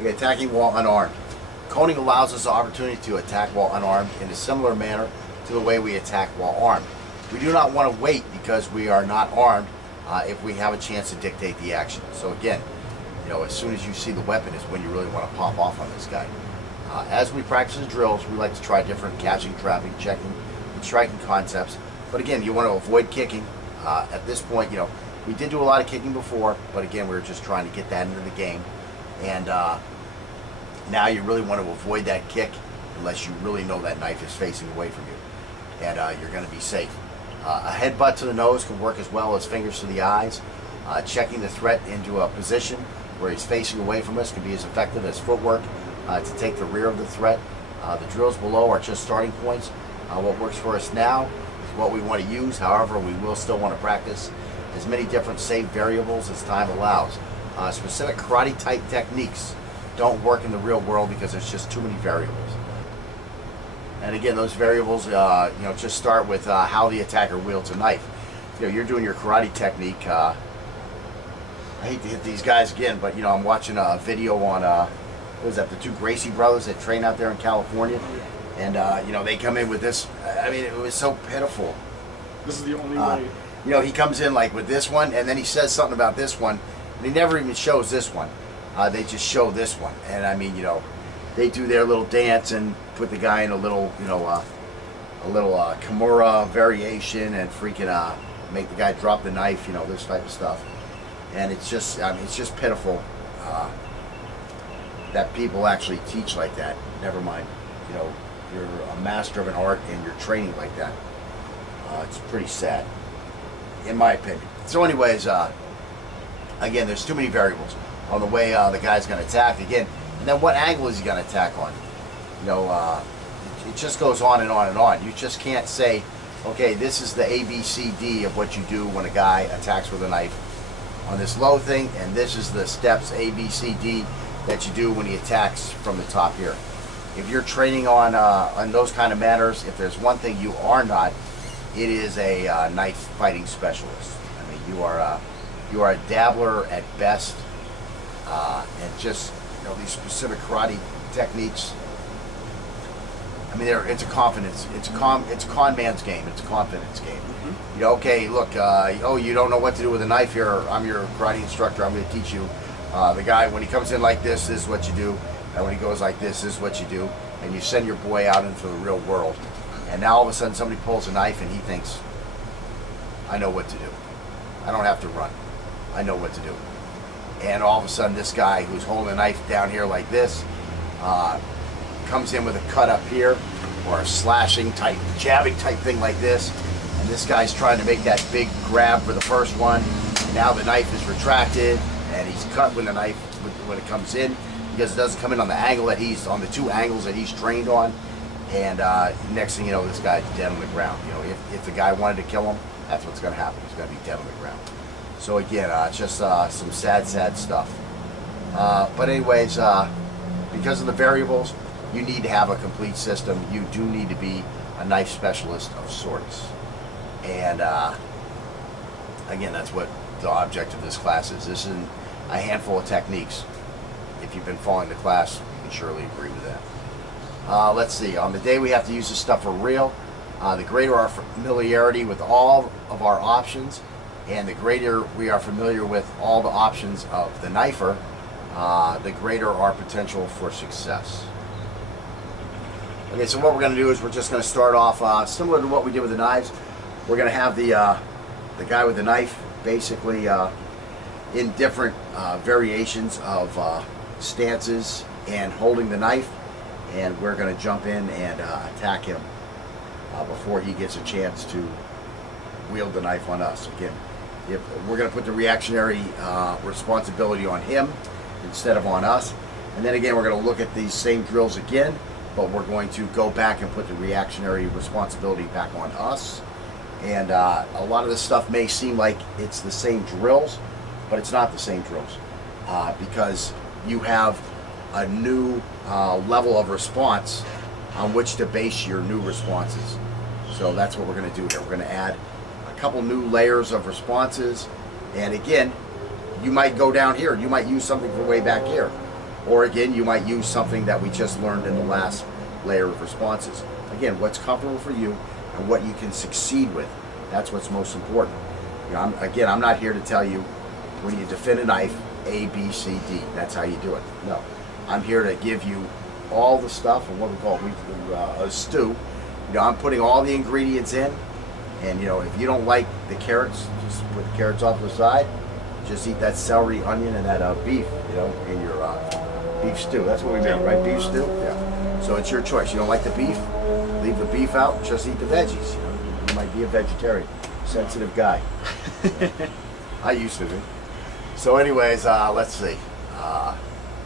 Okay, attacking while unarmed. Coning allows us the opportunity to attack while unarmed in a similar manner to the way we attack while armed. We do not want to wait because we are not armed if we have a chance to dictate the action. So again, as soon as you see the weapon is when you really want to pop off on this guy. As we practice the drills, we like to try different catching, trapping, checking, and striking concepts. But again, you want to avoid kicking. At this point, we did do a lot of kicking before, but again, we were just trying to get that into the game. And now you really want to avoid that kick unless you really know that knife is facing away from you. And you're going to be safe. A headbutt to the nose can work as well as fingers to the eyes. Checking the threat into a position where he's facing away from us can be as effective as footwork to take the rear of the threat. The drills below are just starting points. What works for us now is what we want to use. However, we will still want to practice as many different safe variables as time allows. Specific karate type techniques don't work in the real world because there's just too many variables. And again, those variables, just start with how the attacker wields a knife. You're doing your karate technique. I hate to hit these guys again, but I'm watching a video on what is that? The two Gracie brothers that train out there in California, and they come in with this. I mean, it was so pitiful. This is the only way. He comes in like with this one, and then he says something about this one, and he never even shows this one. They just show this one, and I mean, they do their little dance and put the guy in a little, Kimura variation and freaking make the guy drop the knife, this type of stuff. And it's just, it's just pitiful that people actually teach like that. Never mind, you're a master of an art and you're training like that. It's pretty sad, in my opinion. So anyways, again, there's too many variables on the way the guy's going to attack again, and then what angle is he going to attack on? It just goes on and on and on. You just can't say, okay, this is the ABCD of what you do when a guy attacks with a knife on this low thing, and this is the steps ABCD that you do when he attacks from the top here. If you're training on those kind of matters, if there's one thing you are not, it is a knife fighting specialist. I mean, you are a dabbler at best, and just these specific karate techniques. I mean, it's a confidence. It's a con man's game. It's a confidence game. Mm-hmm. Okay, look. You don't know what to do with a knife here. I'm your karate instructor. I'm going to teach you. The guy, when he comes in like this is what you do, and when he goes like this is what you do, and you send your boy out into the real world. And now all of a sudden somebody pulls a knife and he thinks, I know what to do. I don't have to run. I know what to do. And all of a sudden this guy who's holding a knife down here like this comes in with a cut up here, or a slashing type, jabbing type thing like this, and this guy's trying to make that big grab for the first one. And now the knife is retracted and he's cut when the knife, when it comes in, because it doesn't come in on the angle that he's, on the two angles that he's trained on. And next thing you know, this guy's dead on the ground. If the guy wanted to kill him, that's what's going to happen. He's going to be dead on the ground. So again, it's just some sad stuff. But anyways, because of the variables, you need to have a complete system. You do need to be a knife specialist of sorts. And again, that's what the object of this class is. This is a handful of techniques. If you've been following the class, you can surely agree with that. Let's see, on the day we have to use this stuff for real, the greater our familiarity with all of our options, and the greater we are familiar with all the options of the knifer, the greater our potential for success. Okay, so what we're going to do is we're just going to start off similar to what we did with the knives. We're going to have the guy with the knife basically in different variations of stances and holding the knife, and we're going to jump in and attack him before he gets a chance to wield the knife on us. Again, if we're going to put the reactionary responsibility on him instead of on us, and then again we're going to look at these same drills again, but we're going to go back and put the reactionary responsibility back on us. And a lot of this stuff may seem like it's the same drills, but it's not the same drills, because you have a new level of response on which to base your new responses. So that's what we're going to do here. We're going to add a couple new layers of responses, and again, you might go down here, you might use something from way back here. Or again, you might use something that we just learned in the last layer of responses. Again, what's comfortable for you and what you can succeed with. That's what's most important. You know, I'm not here to tell you when you defend a knife, A, B, C, D. That's how you do it. No. I'm here to give you all the stuff and what we call a stew. You know, I'm putting all the ingredients in, and you know, if you don't like the carrots, just put the carrots off to the side. Just eat that celery, onion, and that beef, you know, in your beef stew. That's what we made, right? Beef stew? Yeah. So it's your choice. You don't like the beef? Leave the beef out. Just eat the veggies. You know, you might be a vegetarian. Sensitive guy. I used to be. So anyways, let's see.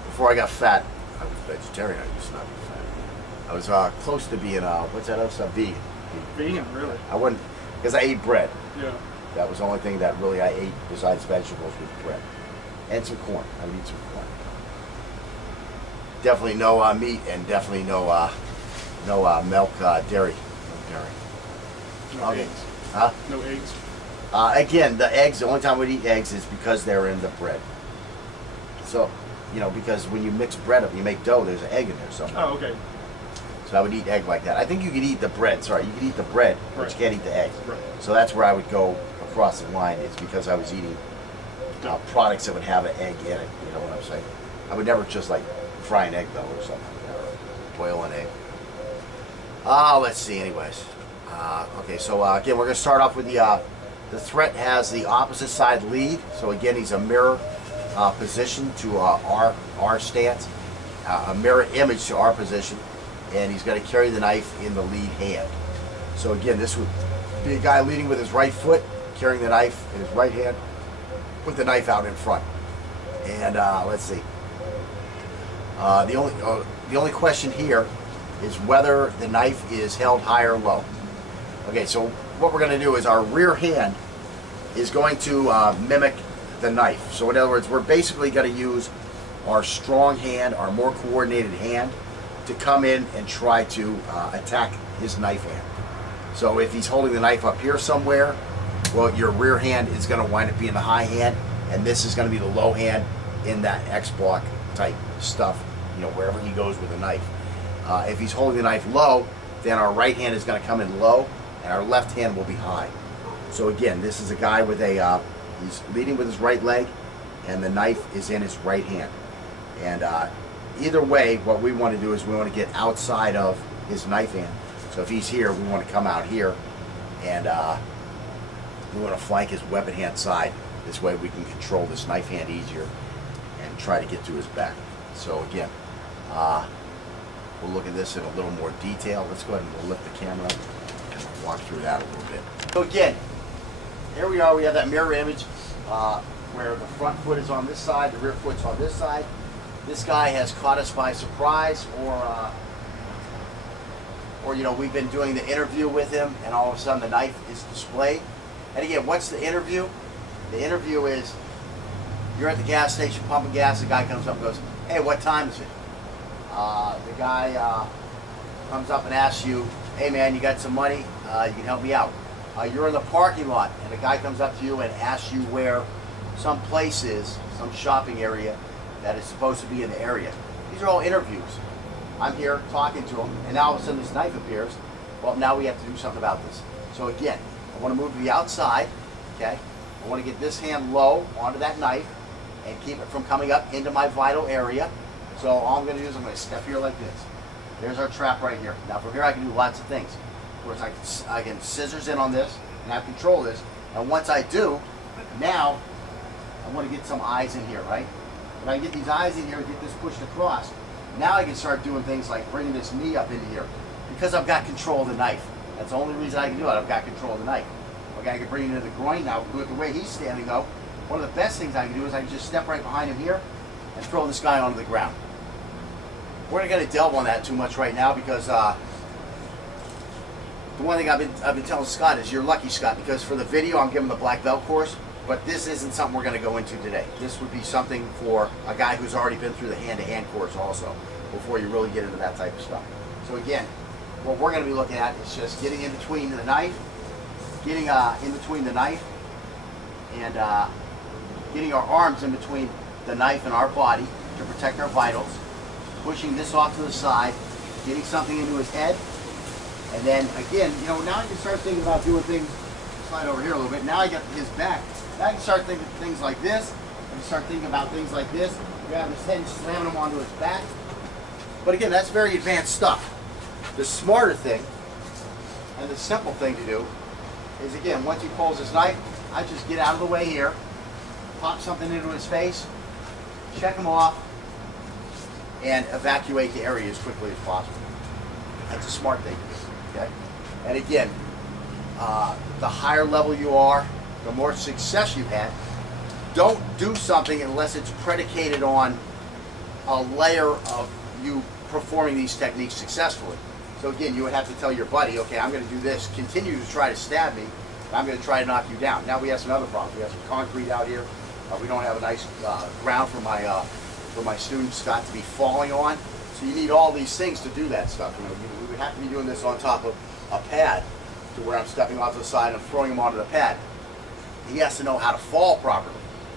Before I got fat, I was vegetarian. I used to not be fat. I was close to being, what's that other stuff? Vegan. Vegan, really? I wasn't, because I ate bread. Yeah. That was the only thing that really I ate besides vegetables with bread. And some corn. I would eat some corn. Definitely no meat, and definitely no milk, dairy. No dairy. No Okay. eggs. Huh? No eggs. Again, the eggs, the only time we'd eat eggs is because they're in the bread. So, you know, because when you mix bread up, you make dough, there's an egg in there somewhere. Oh, okay. So I would eat egg like that. I think you could eat the bread, sorry, you could eat the bread, but Right. you can't eat the eggs. Right. So that's where I would go across the line, is because I was eating products that would have an egg in it, you know what I'm saying? I would never just like fry an egg though, or something like that, or boil an egg. Let's see anyways. Okay, so again, we're going to start off with the threat has the opposite side lead. So again, he's a mirror position to our stance, a mirror image to our position, and he's going to carry the knife in the lead hand. So again, this would be a guy leading with his right foot, carrying the knife in his right hand, with the knife out in front. And let's see. The only question here is whether the knife is held high or low. Okay, so what we're going to do is our rear hand is going to mimic the knife. So in other words, we're basically going to use our strong hand, our more coordinated hand, to come in and try to attack his knife hand. So if he's holding the knife up here somewhere, well, your rear hand is going to wind up being the high hand, and this is going to be the low hand in that X-block type stuff, you know, wherever he goes with the knife. If he's holding the knife low, then our right hand is going to come in low, and our left hand will be high. So again, this is a guy with a, he's leading with his right leg, and the knife is in his right hand. And either way, what we want to do is we want to get outside of his knife hand. So if he's here, we want to come out here, and we want to flank his weapon hand side. This way we can control this knife hand easier and try to get to his back. So again, we'll look at this in a little more detail. Let's go ahead and we'll lift the camera up and walk through that a little bit. So again, here we are. We have that mirror image where the front foot is on this side, the rear foot's on this side. This guy has caught us by surprise, or you know, we've been doing the interview with him, and all of a sudden the knife is displayed. And again, what's the interview? The interview is you're at the gas station pumping gas. The guy comes up and goes, "Hey, what time is it?" The guy comes up and asks you, "Hey man, you got some money? You can help me out." You're in the parking lot, and the guy comes up to you and asks you where some place is, some shopping area that is supposed to be in the area. These are all interviews. I'm here talking to him, and now all of a sudden this knife appears. Well, now we have to do something about this. So again, I want to move to the outside, okay? I want to get this hand low onto that knife and keep it from coming up into my vital area. So all I'm going to do is I'm going to step here like this. There's our trap right here. Now from here I can do lots of things. Of course, I can scissors in on this and have control of this. And once I do, now I want to get some eyes in here, right? When I get these eyes in here and get this pushed across, now I can start doing things like bringing this knee up into here because I've got control of the knife. That's the only reason I can do it. I've got control of the knife. Okay, I can bring it into the groin now. Do it the way he's standing though. One of the best things I can do is I can just step right behind him here and throw this guy onto the ground. We're not going to delve on that too much right now because the one thing I've been telling Scott is you're lucky, Scott, because for the video I'm giving the black belt course, but this isn't something we're going to go into today. This would be something for a guy who's already been through the hand-to-hand course also before you really get into that type of stuff. So again, what we're going to be looking at is just getting in between the knife, getting in between the knife, and getting our arms in between the knife and our body, to protect our vitals, pushing this off to the side, getting something into his head, and then again, you know, now I can start thinking about doing things, slide over here a little bit, now I got his back. Now I can start thinking things like this, I can start thinking about things like this, grab his head and slamming him onto his back. But again, that's very advanced stuff. The smarter thing, and the simple thing to do, is again, once he pulls his knife, I just get out of the way here, pop something into his face, check him off, and evacuate the area as quickly as possible. That's a smart thing to do, okay? And again, the higher level you are, the more success you've had. Don't do something unless it's predicated on a layer of you performing these techniques successfully. So again, you would have to tell your buddy, okay, I'm going to do this, continue to try to stab me, and I'm going to try to knock you down. Now we have some other problems. We have some concrete out here. We don't have a nice ground for my students, Scott, to be falling on. So you need all these things to do that stuff. You know, we would have to be doing this on top of a pad, to where I'm stepping off to the side and I'm throwing him onto the pad. He has to know how to fall properly.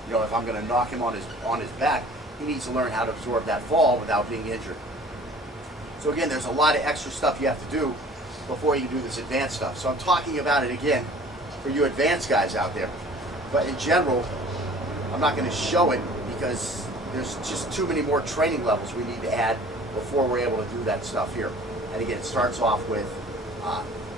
You know, if I'm going to knock him on his back, he needs to learn how to absorb that fall without being injured. So again, there's a lot of extra stuff you have to do before you can do this advanced stuff. So I'm talking about it again for you advanced guys out there. But in general, I'm not going to show it because there's just too many more training levels we need to add before we're able to do that stuff here. And again, it starts off with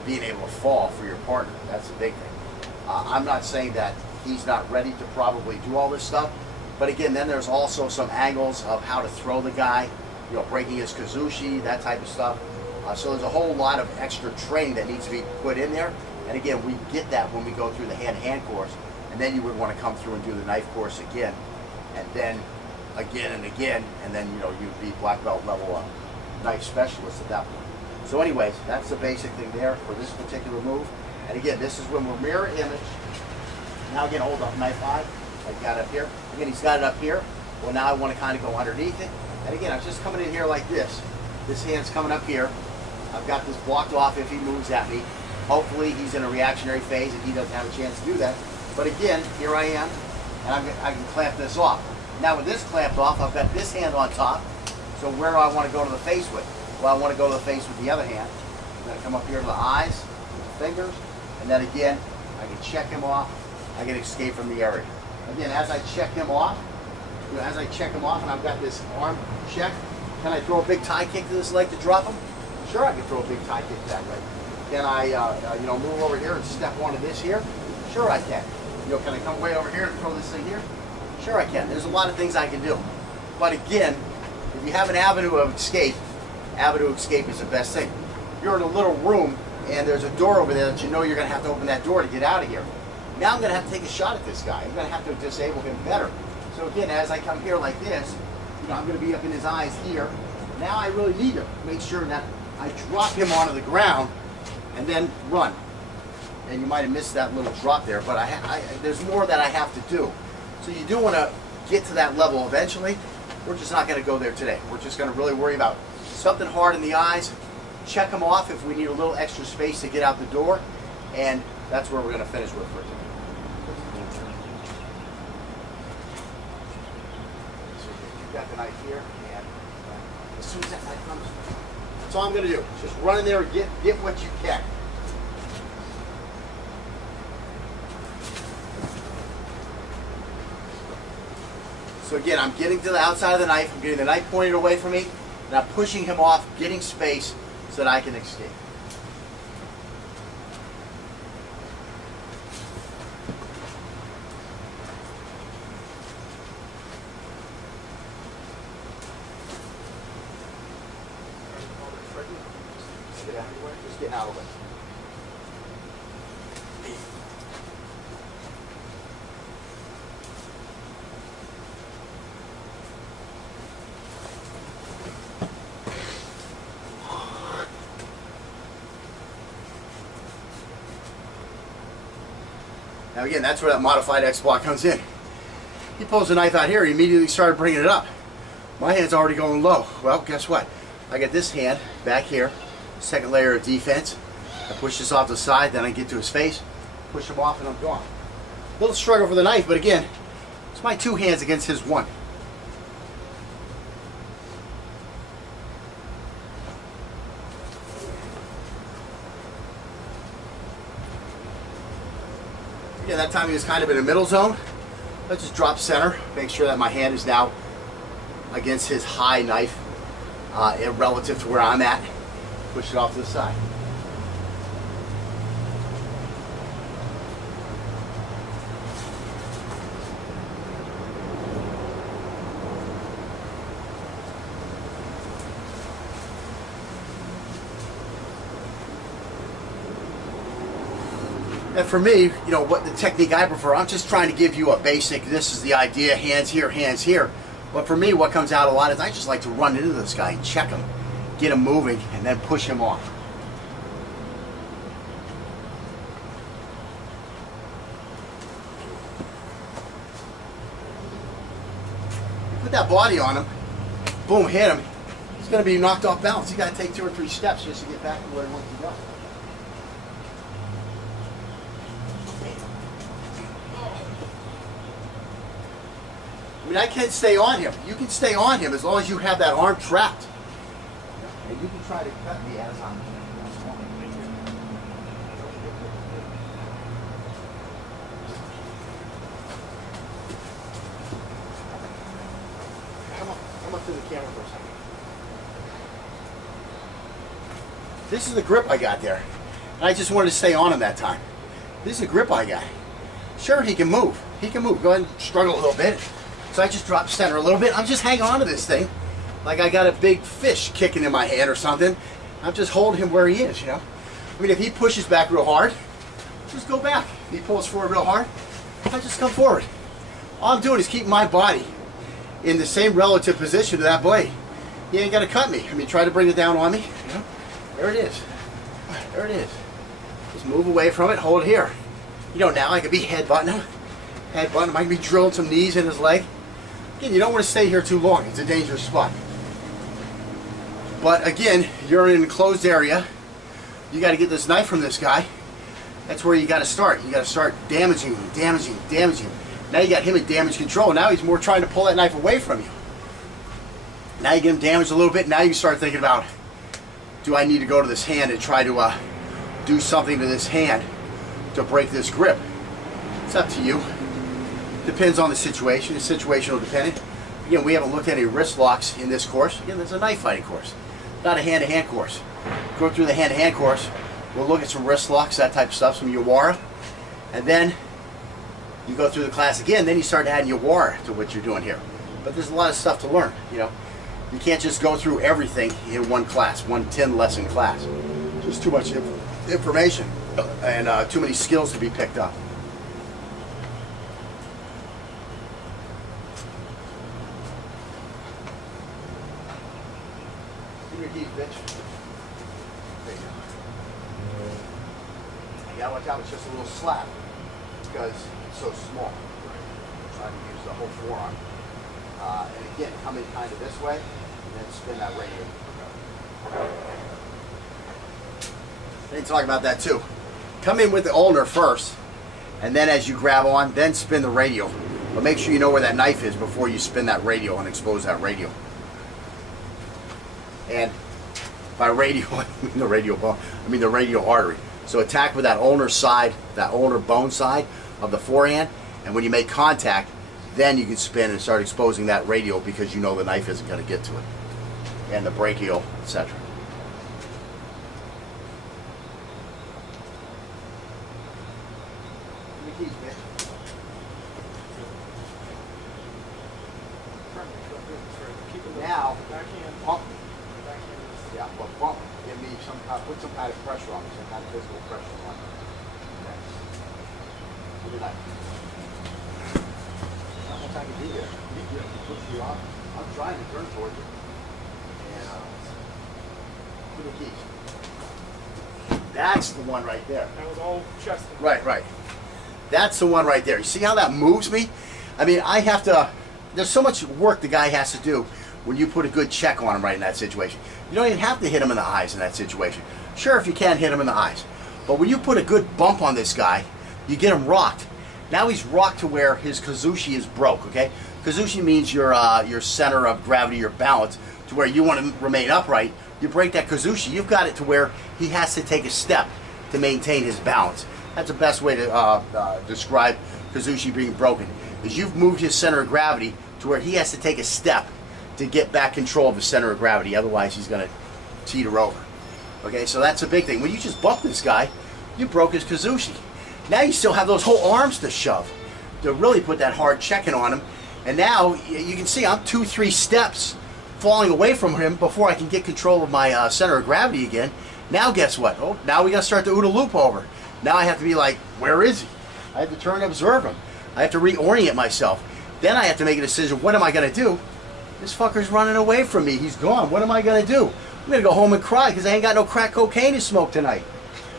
being able to fall for your partner. That's the big thing. I'm not saying that he's not ready to probably do all this stuff, but again, then there's also some angles of how to throw the guy, you know, breaking his kazushi, that type of stuff. So there's a whole lot of extra training that needs to be put in there. And again, we get that when we go through the hand-to-hand course, and then you would want to come through and do the knife course again, and then again and again, and then, you know, you'd be black belt level knife specialist at that point. So anyways, that's the basic thing there for this particular move. And again, this is when we're mirror image. Now again, hold up, knife high. I got it up here. Again, he's got it up here. Well, now I want to kind of go underneath it. And again, I'm just coming in here like this. This hand's coming up here. I've got this blocked off if he moves at me. Hopefully he's in a reactionary phase and he doesn't have a chance to do that. But again, here I am, and I can clamp this off. Now with this clamped off, I've got this hand on top. So where do I want to go to the face with? Well, I want to go to the face with the other hand. I'm going to come up here to the eyes, with the fingers, and then again, I can check him off. I can escape from the area. Again, as I check him off, and I've got this arm check, can I throw a big tie kick to this leg to drop him? Sure, I can throw a big tie kick to that leg. Can I, you know, move over here and step onto this here? Sure, I can. You know, can I come way over here and throw this thing here? Sure, I can. There's a lot of things I can do. But again, if you have an avenue of escape is the best thing. You're in a little room and there's a door over there that you know you're going to have to open that door to get out of here. Now I'm going to have to take a shot at this guy. I'm going to have to disable him better. So again, as I come here like this, you know, I'm going to be up in his eyes here. Now I really need to make sure that I drop him onto the ground and then run. And you might have missed that little drop there, but there's more that I have to do. So you do want to get to that level eventually. We're just not going to go there today. We're just going to really worry about something hard in the eyes, check them off if we need a little extra space to get out the door, and that's where we're going to finish with for today. So you've got the knife here, and as soon as that knife comes, that's all I'm going to do. Just run in there and get what you can. So again, I'm getting to the outside of the knife, I'm getting the knife pointed away from me, and I'm pushing him off, getting space so that I can escape. Just get out of the way. Now again, that's where that modified X block comes in. He pulls the knife out here, he immediately started bringing it up. My hand's already going low. Well, guess what? I got this hand back here, second layer of defense. I push this off to the side, then I get to his face, push him off, and I'm gone. Little struggle for the knife, but again, it's my two hands against his one. Yeah, that time he was kind of in a middle zone. Let's just drop center, make sure that my hand is now against his high knife, relative to where I'm at. Push it off to the side. And for me, you know, what the technique I prefer, I'm just trying to give you a basic, this is the idea, hands here, hands here. But for me, what comes out a lot is I just like to run into this guy and check him, get him moving, and then push him off. You put that body on him, boom, hit him, he's going to be knocked off balance. You got to take 2 or 3 steps just to get back to where he wants to go. I mean, I can stay on him. You can stay on him as long as you have that arm trapped. And you can try to cut me as I'm Come up to the camera for a second. This is the grip I got there. And I just wanted to stay on him that time. This is the grip I got. Sure, he can move. He can move. Go ahead and struggle a little bit. So I just drop center a little bit. I'm just hanging on to this thing like I got a big fish kicking in my hand or something. I'm just holding him where he is, you know. I mean, if he pushes back real hard, just go back. If he pulls forward real hard, I just come forward. All I'm doing is keeping my body in the same relative position to that blade. He ain't got to cut me. I mean, try to bring it down on me. You know? There it is. There it is. Just move away from it. Hold it here. You know, now I could be headbutting him. Headbutting him. I could be drilling some knees in his leg. Again, you don't want to stay here too long. It's a dangerous spot. But again, you're in an enclosed area. You got to get this knife from this guy. That's where you got to start. You got to start damaging, damaging, damaging. Now you got him in damage control. Now he's more trying to pull that knife away from you. Now you get him damaged a little bit. Now you start thinking about, do I need to go to this hand and try to do something to this hand to break this grip? It's up to you. Depends on the situation. It's situational dependent. Again, we haven't looked at any wrist locks in this course. Again, this is a knife fighting course, not a hand-to-hand course. Go through the hand-to-hand course. We'll look at some wrist locks, that type of stuff, some Yawara, and then you go through the class again. Then you start adding Yawara to what you're doing here. But there's a lot of stuff to learn. You know, you can't just go through everything in one class, one 10-lesson class. Just too much information and too many skills to be picked up. Keys, bitch. There you go. You gotta watch out, it's just a little slap because it's so small. I'm trying to use the whole forearm. And again, come in kind of this way and then spin that radial. I didn't talk about that too. Come in with the ulnar first, and then as you grab on, then spin the radial. But make sure you know where that knife is before you spin that radial and expose that radial. And by radial, I mean the radial bone, I mean the radial artery. So attack with that ulnar side, that ulnar bone side of the forehand, and when you make contact, then you can spin and start exposing that radial because you know the knife isn't going to get to it. And the brachial, etc. Keys, bitch. Now, pump. Yeah, but bump. Give me some kind, put some kind of pressure on me, some kind of physical pressure on me. Okay. Look at that. Not much I can do there. He puts you off. I'm trying to turn towards you. And put the keys. That's the one right there. That was all chest. Right, right. That's the one right there. You see how that moves me? I mean, I have to, there's so much work the guy has to do when you put a good check on him right in that situation. You don't even have to hit him in the eyes in that situation. Sure, if you can, hit him in the eyes. But when you put a good bump on this guy, you get him rocked. Now he's rocked to where his kazushi is broke, okay? Kazushi means your center of gravity, your balance, to where you want to remain upright. You break that kazushi, you've got it to where he has to take a step to maintain his balance. That's the best way to describe Kazushi being broken. Is you've moved his center of gravity to where he has to take a step to get back control of the center of gravity. Otherwise, he's going to teeter over. Okay, so that's a big thing. When you just bump this guy, you broke his Kazushi. Now you still have those whole arms to shove to really put that hard checking on him. And now you can see I'm 2-3 steps falling away from him before I can get control of my center of gravity again. Now guess what? Oh, now we got to start the OODA loop over. Now I have to be like, where is he? I have to turn and observe him. I have to reorient myself. Then I have to make a decision. What am I going to do? This fucker's running away from me. He's gone. What am I going to do? I'm going to go home and cry because I ain't got no crack cocaine to smoke tonight.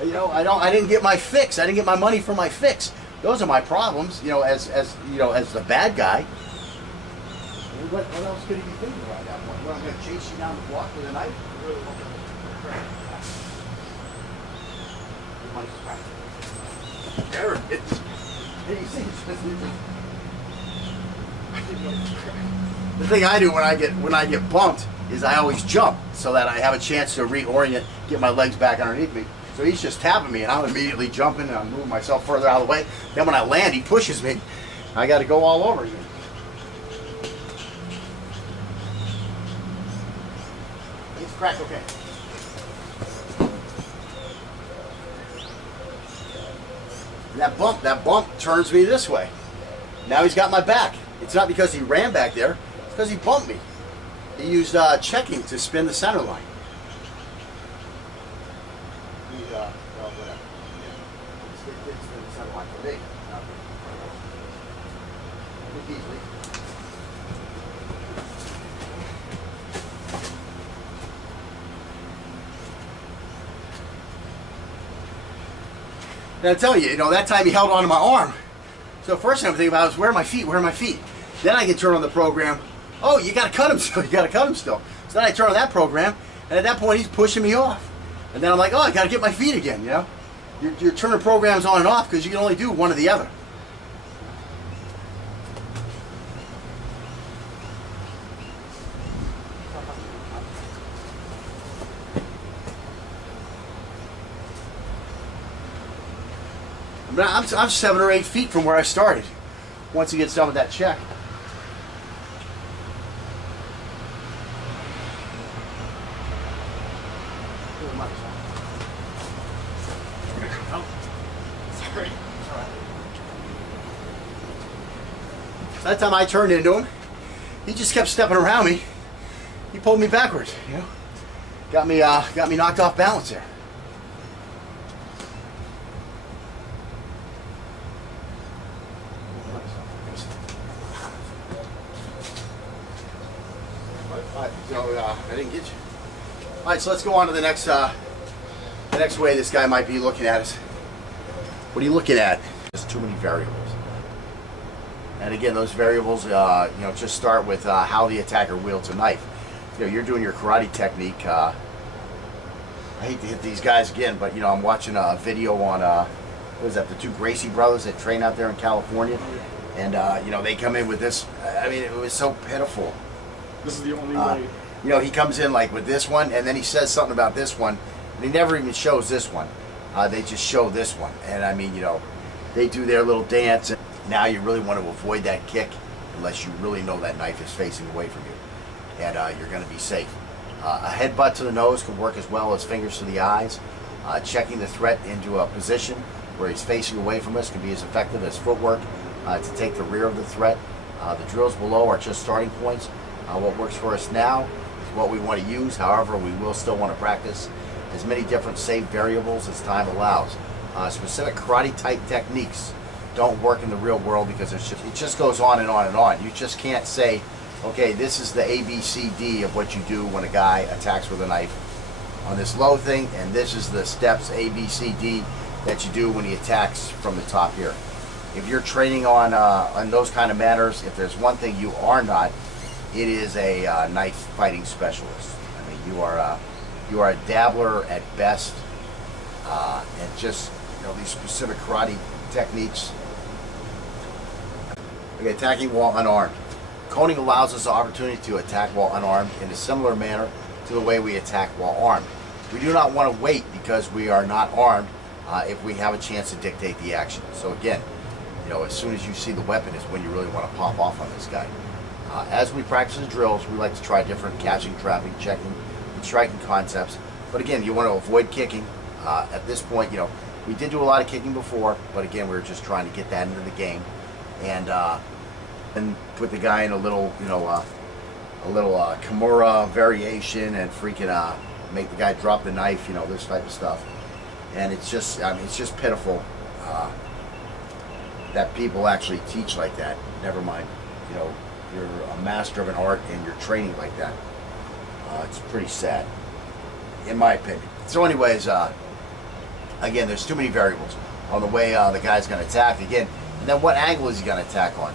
You know, I didn't get my fix. I didn't get my money for my fix. Those are my problems, you know, as the bad guy. What else could he be thinking right now? What, I'm going to chase you down the block with a knife? There it is. You see, the thing I do when I get bumped is I always jump so that I have a chance to reorient, get my legs back underneath me. So he's just tapping me and I'm immediately jumping and I'm moving myself further out of the way. Then when I land, he pushes me. I got to go all over again. It's crack okay. That bump turns me this way. Now he's got my back. It's not because he ran back there, it's because he bumped me. He used checking to spin the center line. Well, whatever. Yeah. It's the center line for me. Easily. And I tell you, you know, that time he held onto my arm. So the first thing I'm thinking about is, where are my feet? Where are my feet? Then I can turn on the program. Oh, you got to cut him still. You got to cut him still. So then I turn on that program, and at that point he's pushing me off. And then I'm like, oh, I got to get my feet again. You know, you're turning programs on and off because you can only do one or the other. I'm 7 or 8 feet from where I started. Once he gets done with that check. Oh, sorry. So that time I turned into him, he just kept stepping around me. He pulled me backwards. You know, got me knocked off balance there. I didn't get you. All right, so let's go on to the next way this guy might be looking at us. What are you looking at? There's too many variables. And again, those variables, you know, just start with how the attacker wields a knife. You know, you're doing your karate technique. I hate to hit these guys again, but you know, I'm watching a video on what is that? The two Gracie brothers that train out there in California, and you know, they come in with this. I mean, it was so pitiful. This is the only way. You know, he comes in like with this one, and then he says something about this one, and he never even shows this one. They just show this one, and I mean, you know, they do their little dance. And now you really want to avoid that kick unless you really know that knife is facing away from you, and you're going to be safe. A headbutt to the nose can work as well as fingers to the eyes. Checking the threat into a position where he's facing away from us can be as effective as footwork to take the rear of the threat. The drills below are just starting points. What works for us now is what we want to use. However, we will still want to practice as many different safe variables as time allows. Specific karate type techniques don't work in the real world because it just goes on and on and on. You just can't say, okay, this is the ABCD of what you do when a guy attacks with a knife on this low thing, and this is the steps ABCD that you do when he attacks from the top here. If you're training on those kind of matters, if there's one thing you are not, it is a knife fighting specialist. I mean, you are a dabbler at best, and just, you know, these specific karate techniques. Okay, attacking while unarmed. Coning allows us the opportunity to attack while unarmed in a similar manner to the way we attack while armed. We do not want to wait because we are not armed if we have a chance to dictate the action. So again, as soon as you see the weapon is when you really want to pop off on this guy. As we practice the drills, we like to try different catching, trapping, checking, and striking concepts. But again, you want to avoid kicking. At this point, we did do a lot of kicking before, but again, we were just trying to get that into the game, and put the guy in a little, Kimura variation, and freaking make the guy drop the knife, this type of stuff. And it's just, it's just pitiful that people actually teach like that. Never mind, you're a master of an art and you're training like that. It's pretty sad, in my opinion. So anyways, again, there's too many variables on the way the guy's going to attack again, and then what angle is he going to attack on?